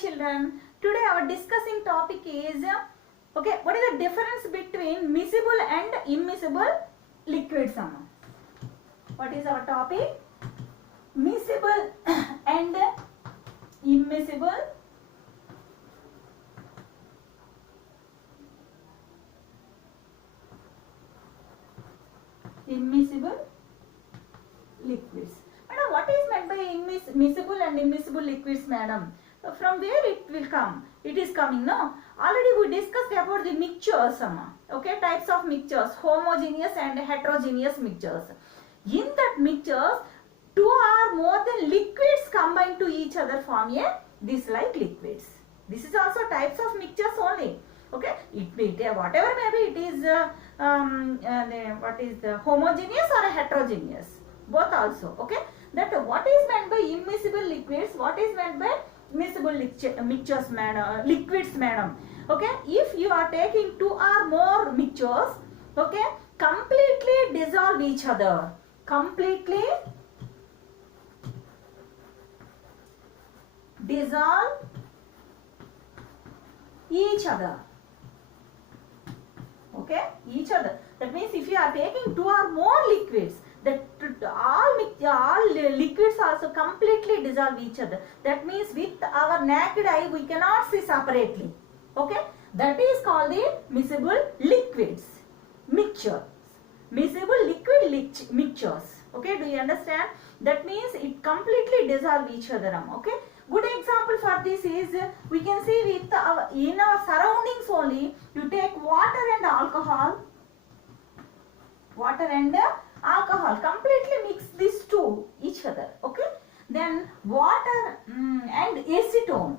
children. Today our discussing topic is okay. What is the difference between miscible and immiscible liquids? What is our topic? Miscible and immiscible liquids. Madam, what is meant by miscible and immiscible liquids, madam? From where it will come? It is coming, no? Already we discussed about the mixtures, okay, types of mixtures, homogeneous and heterogeneous mixtures. In that mixtures, two or more than liquids combined to each other form a this like liquids. This is also types of mixtures only. Okay, whatever maybe it is what is the homogeneous or heterogeneous, both also. Okay, that what is meant by immiscible liquids, what is meant by miscible mixtures, madam, liquids, madam. Okay, if you are taking two or more mixtures, okay, completely dissolve each other, completely dissolve each other. Okay, each other. That means if you are taking two or more liquids, that all liquids also completely dissolve each other. That means with our naked eye we cannot see separately. Okay, that is called the miscible liquids mixture. Miscible liquid mixtures. Okay, do you understand? That means it completely dissolve each other. Okay. Good example for this is we can see with in our surroundings only. You take water and alcohol. Water and alcohol, completely mix these two each other. Okay. Then water and acetone.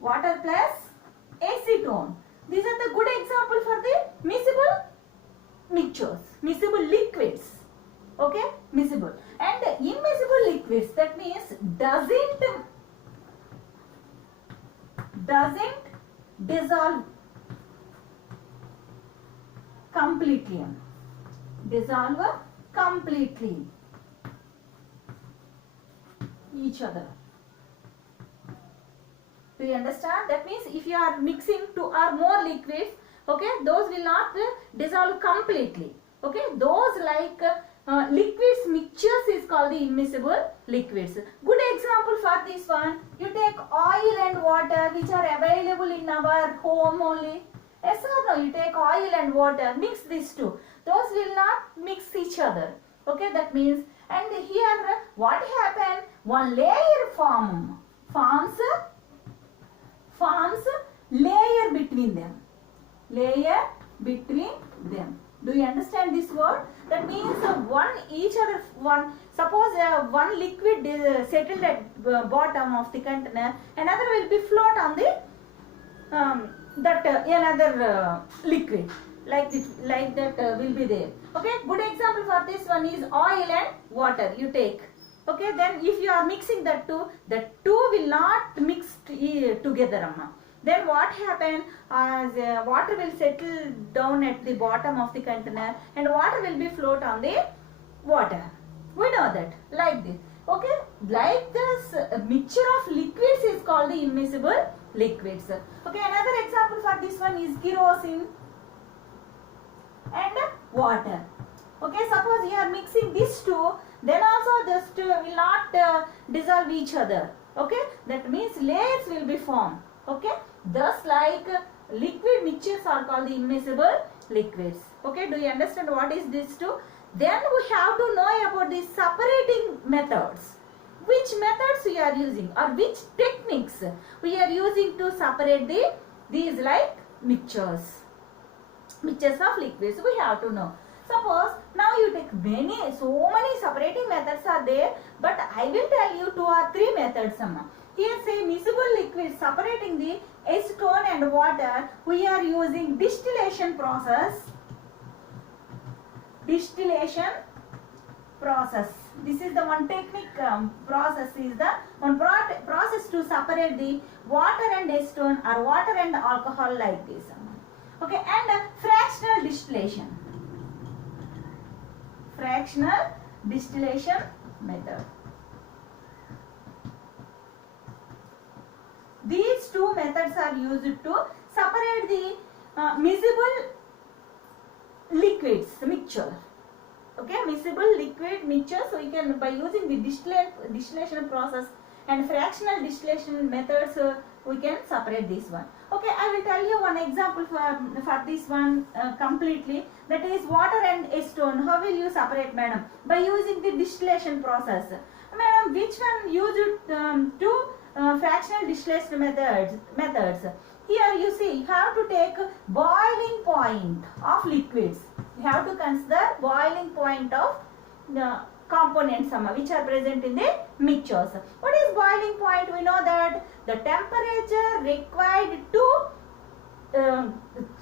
Water plus acetone. These are the good example for the miscible mixtures, miscible liquids. Okay, miscible and immiscible liquids. That means doesn't dissolve completely. Dissolve completely each other. Do you understand? That means if you are mixing two or more liquids, okay, those will not dissolve completely. Okay, those like liquids mixtures is called the immiscible liquids. Good example for this one, you take oil and water which are available in our home only. Yes or no? You take oil and water, mix these two. Those will not mix each other. Okay, that means, and here what happen? One layer forms layer between them. Layer between them. Do you understand this word? That means suppose one liquid is settled at bottom of the container, another will be float on the another liquid like that will be there. Okay, good example for this one is oil and water you take. Okay, then if you are mixing the two will not mix together, amma. Then what happen? Water will settle down at the bottom of the container and water will be float on the water. We know that, like this. Okay, like this mixture of liquids is called the immiscible liquids. Okay, another example for this one is kerosene and water. Okay, suppose you are mixing these two, then also these two will not dissolve each other. Okay, that means layers will be formed. Okay, thus like liquid mixtures are called the immiscible liquids. Okay, do you understand what is this two? Then we have to know about the separating methods. Which methods we are using or which techniques we are using to separate these like mixtures of liquids. We have to know. Suppose now you take so many separating methods are there, but I will tell you 2 or 3 methods. Here say miscible liquids separating the acetone and water. We are using distillation process. Distillation process. This is the one technique process is the one process to separate the water and acetone or water and alcohol like this. Okay, and fractional distillation. Fractional distillation method. These methods are used to separate the miscible liquids mixture. Okay, miscible liquid mixture. So you can, by using the distillation process and fractional distillation methods, we can separate this one. Okay, I will tell you one example for this one completely. That is water and acetone. How will you separate, madam? By using the distillation process. Madam, which one used two fractional distillation methods? Here you see, you have to take boiling point of liquids. You have to consider boiling point of the components which are present in the mixtures. What is boiling point? We know that the temperature required to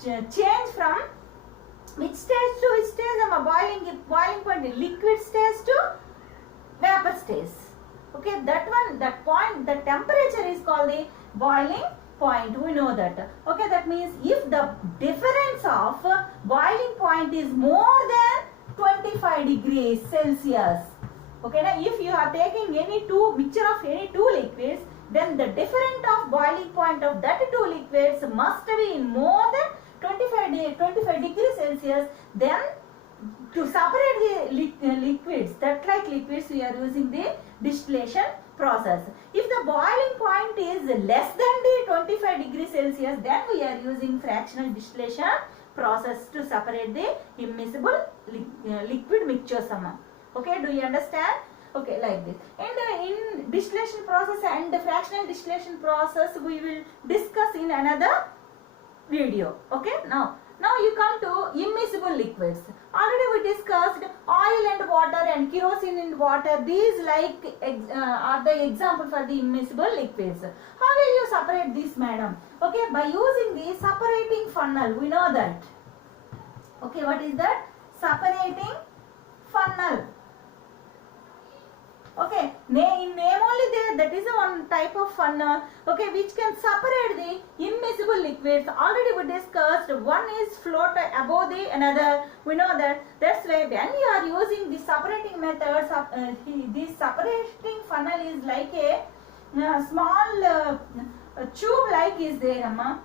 change from which stage to which stage? Boiling point, liquid stage to vapor stage. Okay, that point, the temperature is called the boiling point. We know that. Okay, that means if the difference of boiling point is more than 25 degrees Celsius. Okay, now if you are taking any mixture of any two liquids, then the difference of boiling point of that two liquids must be in more than 25 degrees Celsius. Then to separate the liquids, that like liquids, we are using the distillation process. If the boiling point is less than the 25 degrees Celsius, then we are using fractional distillation process to separate the immiscible liquid mixture. Okay, do you understand? Okay, like this. And in distillation process and the fractional distillation process, we will discuss in another video. Okay, now you come to immiscible liquids. Already we discussed oil and water and kerosene and water. These are the example for the immiscible liquids. How will you separate this, madam? Okay, by using the separating funnel. We know that. Okay, what is that? Separating funnel. Okay, in name only there, that is one type of funnel, okay, which can separate the immiscible liquids. Already we discussed, one is float above the another. We know that. That's why when you are using the separating methods, this separating funnel is like a small tube like is there, Amma.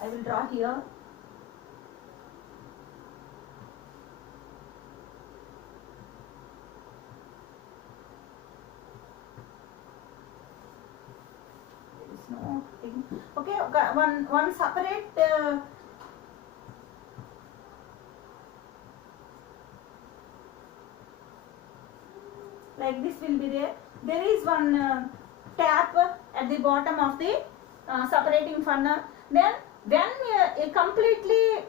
I will draw here. There is no thing. Okay, one separate like this will be there. There is one tap at the bottom of the separating funnel. Then when it completely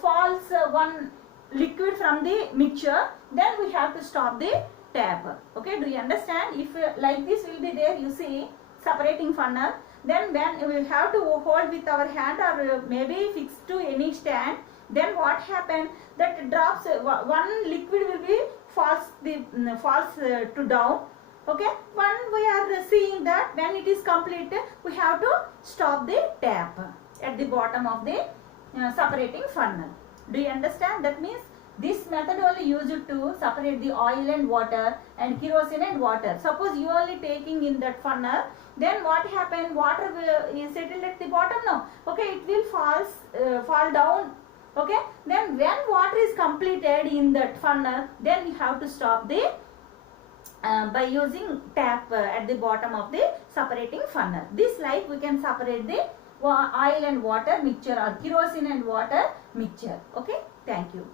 falls one liquid from the mixture, then we have to stop the tap. Okay, do you understand? If like this will be there, you see separating funnel. Then when we have to hold with our hand or maybe fixed to any stand, then what happens? That drops one liquid will be falls to down. Okay, when we are seeing that when it is complete, we have to stop the tap at the bottom of the separating funnel. Do you understand? That means this method only used to separate the oil and water and kerosene and water. Suppose you only taking in that funnel, then what happen? Water is settled at the bottom now. Okay, it will fall down. Okay, then when water is completed in that funnel, then we have to stop the by using tap at the bottom of the separating funnel. This like we can separate the oil and water mixture or kerosene and water mixture. Okay, thank you.